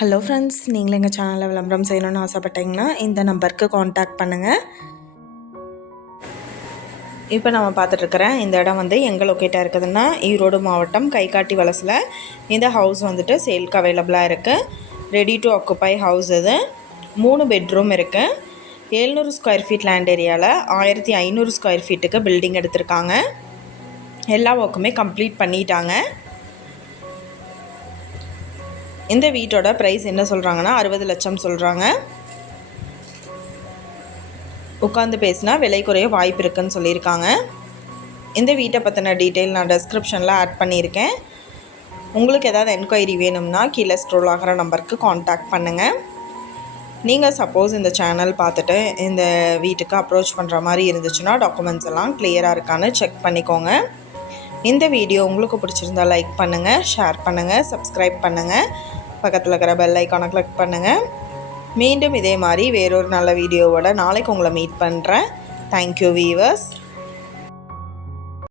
Hello friends, நீங்களும் எங்கள் சேனலில் விளம்பரம் செய்யணும்னு ஆசைப்பட்டீங்கன்னா இந்த நம்பருக்கு காண்டாக்ட் பண்ணுங்கள். இப்போ நம்ம பார்த்துட்ருக்குற இந்த இடம் எங்கே லொக்கேட்டாக இருக்குதுன்னா ஈரோடு மாவட்டம் கைகாட்டி வலசில் இந்த ஹவுஸ் சேலுக்கு அவைலபிளாக இருக்குது. ரெடி டு ஆக்குப்பை ஹவுஸ் இது. 3 பெட்ரூம் இருக்குது. 700 ஸ்கொயர் ஃபீட் லேண்ட் ஏரியாவில் 1500 ஸ்கொயர் ஃபீட்டுக்கு பில்டிங் எடுத்திருக்காங்க. எல்லா ஒர்க்குமே கம்ப்ளீட் பண்ணிட்டாங்க. இந்த வீட்டோட ப்ரைஸ் என்ன சொல்கிறாங்கன்னா 60 லட்சம் சொல்கிறாங்க. உட்காந்து பேசினா விலை குறைய வாய்ப்பு இருக்குதுன்னு சொல்லியிருக்காங்க. இந்த வீட்டை பற்றின டீட்டெயில் நான் டெஸ்கிரிப்ஷனில் ஆட் பண்ணியிருக்கேன். உங்களுக்கு ஏதாவது என்கொயரி வேணும்னா கீழே ஸ்க்ரோல் ஆகிற நம்பருக்கு காண்டாக்ட் பண்ணுங்கள். நீங்கள் சப்போஸ் இந்த சேனல் பார்த்துட்டு இந்த வீட்டுக்கு அப்ரோச் பண்ணுற மாதிரி இருந்துச்சுன்னா டாக்குமெண்ட்ஸ் எல்லாம் கிளியராக இருக்கான்னு செக் பண்ணிக்கோங்க. இந்த வீடியோ உங்களுக்கு பிடிச்சிருந்தா லைக் பண்ணுங்கள், ஷேர் பண்ணுங்கள், சப்ஸ்கிரைப் பண்ணுங்கள், பக்கத்தில் இருக்கிற பெல் ஐக்கானை கிளிக் பண்ணுங்கள். மீண்டும் இதே மாதிரி வேறொரு நல்ல வீடியோவோட நாளைக்கு உங்களை மீட் பண்ணுறேன். Thank you viewers.